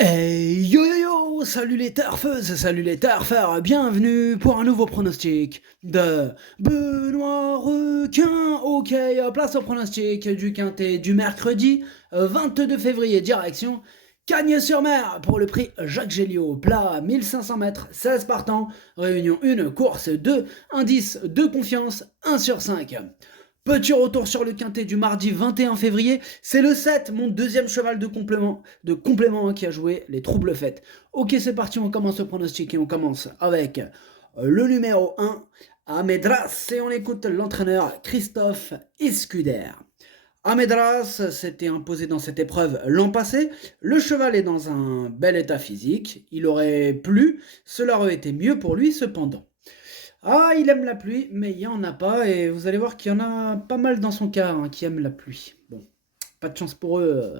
Hey yo yo yo, salut les turfeuses, salut les turfeurs, bienvenue pour un nouveau pronostic de Benoît Requin. Ok, place au pronostic du quintet du mercredi 22 février, direction Cagnes-sur-Mer pour le prix Jacques Géliot, plat 1500 mètres, 16 partants, réunion 1, course 2, indice de confiance 1 sur 5. Petit retour sur le quintet du mardi 21 février, c'est le 7, mon deuxième cheval de complément qui a joué les troubles fêtes. Ok, c'est parti, on commence le pronostic et on commence avec le numéro 1, Amedras, et on écoute l'entraîneur Christophe Escuder. Amedras s'était imposé dans cette épreuve l'an passé, le cheval est dans un bel état physique, il aurait plu, cela aurait été mieux pour lui cependant. Ah, il aime la pluie, mais il y en a pas, et vous allez voir qu'il y en a pas mal dans son cas qui aiment la pluie. Bon, pas de chance pour eux,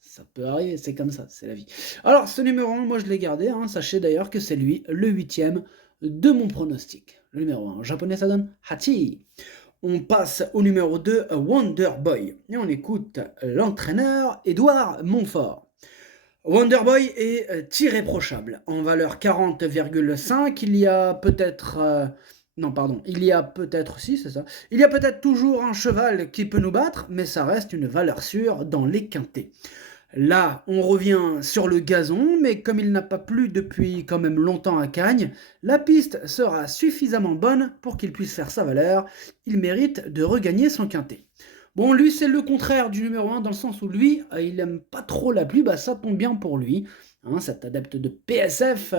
ça peut arriver, c'est comme ça, c'est la vie. Alors, ce numéro 1, moi je l'ai gardé, sachez d'ailleurs que c'est lui, le huitième de mon pronostic. Le numéro 1, en japonais ça donne Hachi. On passe au numéro 2, Wonder Boy, et on écoute l'entraîneur Édouard Montfort. Wonderboy est irréprochable. En valeur 40,5, il y a peut-être... non, pardon, il y a peut-être... Si, c'est ça. Il y a peut-être toujours un cheval qui peut nous battre, mais ça reste une valeur sûre dans les quintés. Là, on revient sur le gazon, mais comme il n'a pas plu depuis quand même longtemps à Cagnes, la piste sera suffisamment bonne pour qu'il puisse faire sa valeur. Il mérite de regagner son quintet. Bon, lui, c'est le contraire du numéro 1, dans le sens où lui, il aime pas trop la pluie, bah ça tombe bien pour lui. Cet adepte de PSF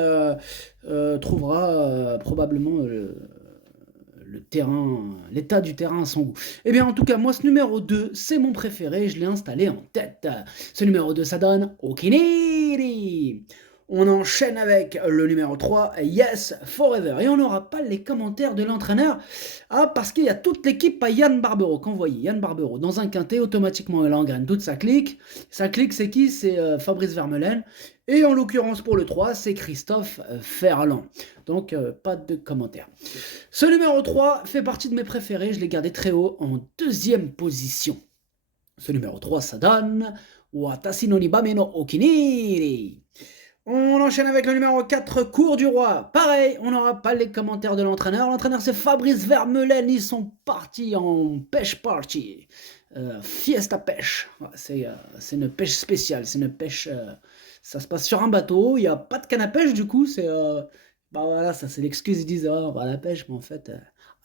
trouvera probablement le terrain, l'état du terrain à son goût. Eh bien, en tout cas, moi, ce numéro 2, c'est mon préféré, je l'ai installé en tête. Ce numéro 2, ça donne Okiniri. On enchaîne avec le numéro 3, Yes Forever. Et on n'aura pas les commentaires de l'entraîneur. Parce qu'il y a toute l'équipe à Yann Barbero. Quand vous voyez Yann Barbero dans un quintet, automatiquement il engraine toute sa clique. Sa clique, c'est qui? C'est Fabrice Vermeulen. Et en l'occurrence, pour le 3, c'est Christophe Ferland. Donc, pas de commentaires. Ce numéro 3 fait partie de mes préférés. Je l'ai gardé très haut en deuxième position. Ce numéro 3, ça donne Watashi no Nibame no Okiniri. On enchaîne avec le numéro 4, Cours du Roi. Pareil, on n'aura pas les commentaires de l'entraîneur. L'entraîneur, c'est Fabrice Vermeulen. Ils sont partis en pêche party. Fiesta pêche. C'est une pêche spéciale. C'est une pêche... ça se passe sur un bateau. Il n'y a pas de canne à pêche, du coup. Bah voilà, ça c'est l'excuse. Ils disent, oh, on va à la pêche. Mais en fait,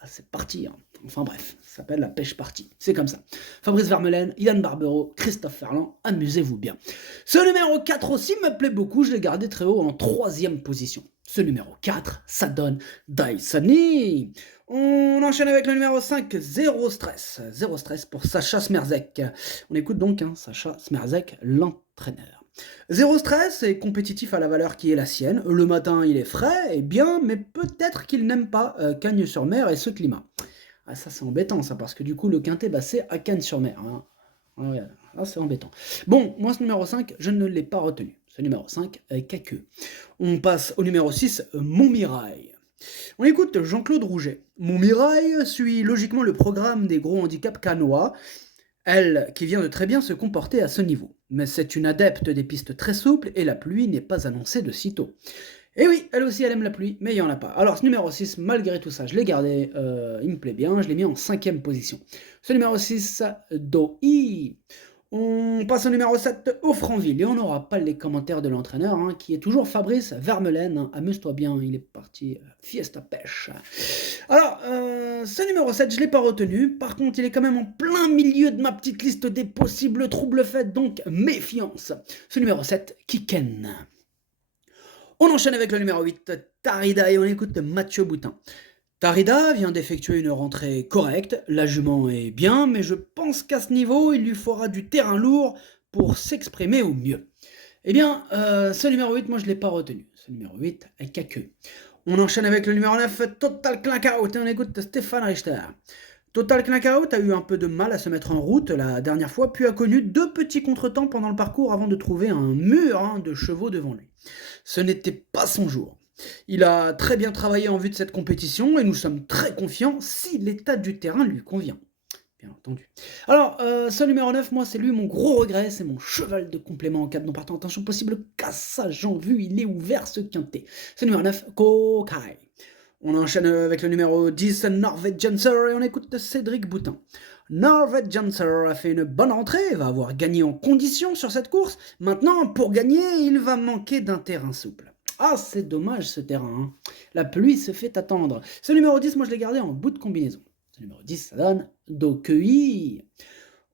c'est parti. Enfin bref, ça s'appelle la pêche partie. C'est comme ça. Fabrice Vermeulen, Yann Barbero, Christophe Ferland, amusez-vous bien. Ce numéro 4 aussi me plaît beaucoup, je l'ai gardé très haut en troisième position. Ce numéro 4, ça donne Dysony. On enchaîne avec le numéro 5, Zéro Stress. Zéro Stress pour Sacha Smerzek. On écoute donc Sacha Smerzek, l'entraîneur. Zéro Stress est compétitif à la valeur qui est la sienne. Le matin, il est frais et bien, mais peut-être qu'il n'aime pas Cagnes-sur-Mer et ce climat. Ah, ça c'est embêtant ça, parce que du coup le quintet c'est à Cannes-sur-Mer. Là c'est embêtant. Bon, moi ce numéro 5, je ne l'ai pas retenu. Ce numéro 5, Caqueux. On passe au numéro 6, Montmirail. On écoute Jean-Claude Rouget. Montmirail suit logiquement le programme des gros handicaps canois, elle qui vient de très bien se comporter à ce niveau. Mais c'est une adepte des pistes très souples et la pluie n'est pas annoncée de sitôt. Et oui, elle aussi, elle aime la pluie, mais il n'y en a pas. Alors, ce numéro 6, malgré tout ça, je l'ai gardé, il me plaît bien, je l'ai mis en cinquième position. Ce numéro 6, Doi. On passe au numéro 7, Offranville, et on n'aura pas les commentaires de l'entraîneur, qui est toujours Fabrice Vermeulen. Amuse-toi bien, il est parti, fiesta pêche. Alors, ce numéro 7, je ne l'ai pas retenu, par contre, il est quand même en plein milieu de ma petite liste des possibles troubles faits, donc méfiance. Ce numéro 7, Kiken. On enchaîne avec le numéro 8, Tarida, et on écoute Mathieu Boutin. Tarida vient d'effectuer une rentrée correcte, la jument est bien, mais je pense qu'à ce niveau, il lui faudra du terrain lourd pour s'exprimer au mieux. Eh bien, ce numéro 8, moi je ne l'ai pas retenu. Ce numéro 8, Caqueux. On enchaîne avec le numéro 9, Total Clinkout, et on écoute Stéphane Richter. Total Clinkout a eu un peu de mal à se mettre en route la dernière fois, puis a connu 2 petits contretemps pendant le parcours avant de trouver un mur de chevaux devant lui. Ce n'était pas son jour. Il a très bien travaillé en vue de cette compétition et nous sommes très confiants si l'état du terrain lui convient. bien entendu. Alors, ce numéro 9, moi, c'est lui mon gros regret, c'est mon cheval de complément en cas de non partant. Attention, possible cassage en vue, il est ouvert ce quintet. Ce numéro 9, Kokai. On enchaîne avec le numéro 10, Norwegiancer, et on écoute Cédric Boutin. Norwegiancer a fait une bonne rentrée, va avoir gagné en condition sur cette course. Maintenant, pour gagner, il va manquer d'un terrain souple. Ah, c'est dommage ce terrain, hein. La pluie se fait attendre. Ce numéro 10, moi je l'ai gardé en bout de combinaison. Ce numéro 10, ça donne Dokei.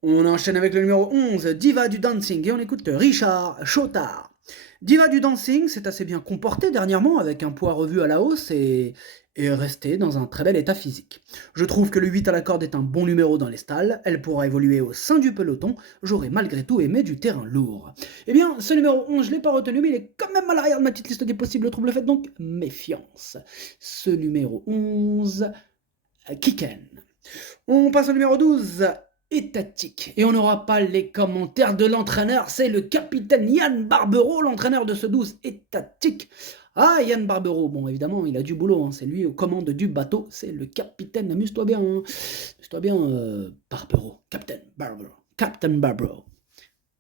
On enchaîne avec le numéro 11, Diva du Dancing, et on écoute Richard Chotard. Diva du Dancing s'est assez bien comporté dernièrement avec un poids revu à la hausse et est restée dans un très bel état physique. Je trouve que le 8 à la corde est un bon numéro dans les stalles, elle pourra évoluer au sein du peloton, j'aurais malgré tout aimé du terrain lourd. Eh bien, ce numéro 11, je ne l'ai pas retenu, mais il est quand même à l'arrière de ma petite liste des possibles troubles faits, donc méfiance. Ce numéro 11, Kiken. On passe au numéro 12, Étatique. Et on n'aura pas les commentaires de l'entraîneur, c'est le capitaine Yann Barbero, l'entraîneur de ce 12 Étatique. Ah, Yann Barbero, bon évidemment, il a du boulot, hein. C'est lui aux commandes du bateau, c'est le capitaine, amuse-toi bien, hein. Amuse-toi bien, Barbero, Captain Barbero, Captain Barbero.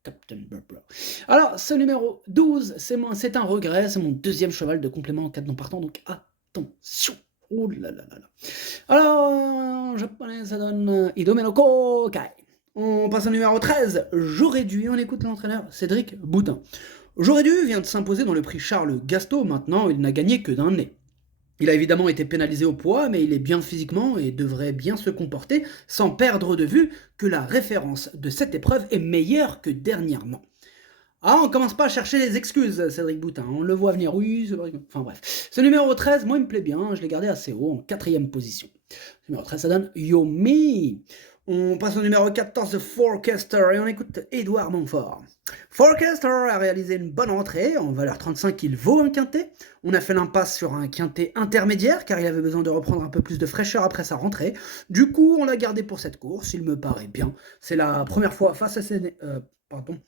Captain Barbero. Alors, ce numéro 12, c'est un regret, c'est mon deuxième cheval de complément en cas de non partant, donc attention. Oh là là là là. Alors, en japonais, ça donne Idomeno Kokai. On passe au numéro 13, J'aurais dû, et on écoute l'entraîneur Cédric Boutin. J'aurais dû vient de s'imposer dans le prix Charles Gasto, maintenant il n'a gagné que d'un nez. Il a évidemment été pénalisé au poids, mais il est bien physiquement et devrait bien se comporter, sans perdre de vue que la référence de cette épreuve est meilleure que dernièrement. Ah, on commence pas à chercher les excuses, Cédric Boutin, on le voit venir, oui, c'est vrai. Enfin bref. Ce numéro 13, moi il me plaît bien, je l'ai gardé assez haut, en 4ème position. Ce numéro 13, ça donne Yomi. On passe au numéro 14, Forecaster, et on écoute Édouard Montfort. Forecaster a réalisé une bonne entrée, en valeur 35, il vaut un quintet. On a fait l'impasse sur un quintet intermédiaire, car il avait besoin de reprendre un peu plus de fraîcheur après sa rentrée. Du coup, on l'a gardé pour cette course, il me paraît bien. C'est la première fois face à ses... Pardon.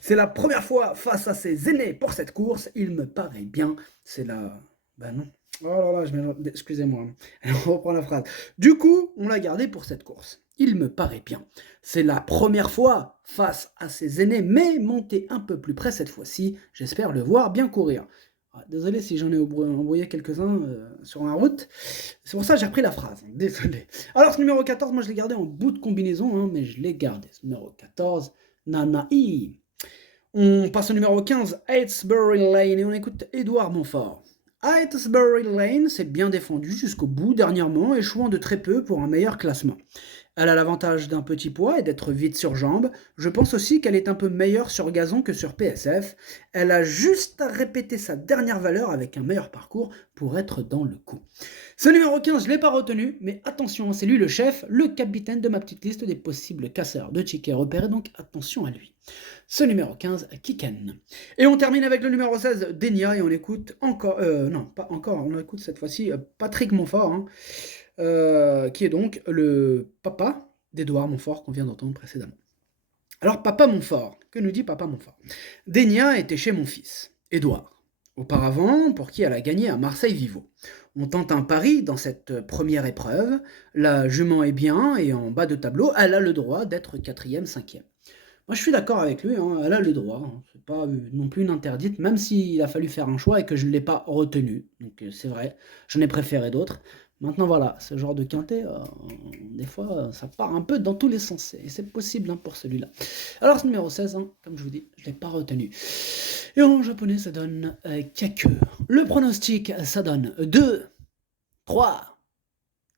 C'est la première fois face à ses aînés pour cette course, il me paraît bien. C'est la... Ben non. Oh là là, excusez-moi. On reprend la phrase. Du coup, on l'a gardé pour cette course. Il me paraît bien. C'est la première fois face à ses aînés, mais monter un peu plus près cette fois-ci. J'espère le voir bien courir. Ah, désolé si j'en ai embrouillé quelques-uns sur la route. C'est pour ça que j'ai repris la phrase. Désolé. Alors, ce numéro 14, moi je l'ai gardé en bout de combinaison, hein, mais je l'ai gardé. Ce numéro 14, Nanaï. On passe au numéro 15, Haighesbury Lane, et on écoute Édouard Montfort. Haighesbury Lane s'est bien défendue jusqu'au bout dernièrement, échouant de très peu pour un meilleur classement. Elle a l'avantage d'un petit poids et d'être vite sur jambe. Je pense aussi qu'elle est un peu meilleure sur gazon que sur PSF. Elle a juste à répéter sa dernière valeur avec un meilleur parcours pour être dans le coup. Ce numéro 15, je ne l'ai pas retenu, mais attention, c'est lui le chef, le capitaine de ma petite liste des possibles casseurs de tickets repérés, donc attention à lui. Ce numéro 15, Kiken. Et on termine avec le numéro 16, Denia, et on écoute encore, non, pas encore, on écoute cette fois-ci Patrick Montfort, hein, qui est donc le papa d'Édouard Montfort qu'on vient d'entendre précédemment. Alors, papa Montfort, que nous dit papa Montfort? Denia était chez mon fils, Édouard, auparavant pour qui elle a gagné à Marseille-Vivo. On tente un pari dans cette première épreuve, la jument est bien et en bas de tableau, elle a le droit d'être 4e, 5e. Moi, je suis d'accord avec lui, hein, elle a le droit, hein, c'est pas non plus une interdite, même s'il a fallu faire un choix et que je ne l'ai pas retenu. Donc c'est vrai, j'en ai préféré d'autres. Maintenant voilà, ce genre de quintet, des fois, ça part un peu dans tous les sens, et c'est possible, hein, pour celui-là. Alors ce numéro 16, hein, comme je vous dis, je ne l'ai pas retenu. Et en japonais, ça donne Kyaku. Le pronostic, ça donne 2, 3,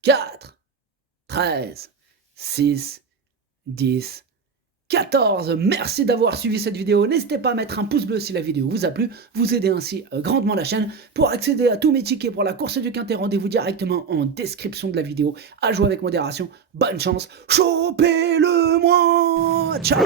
4, 13, 6, 10, 14. Merci d'avoir suivi cette vidéo. N'hésitez pas à mettre un pouce bleu si la vidéo vous a plu. Vous aidez ainsi grandement la chaîne. Pour accéder à tous mes tickets pour la course du quintet, rendez-vous directement en description de la vidéo. À jouer avec modération. Bonne chance. Chopez-le moi. Ciao.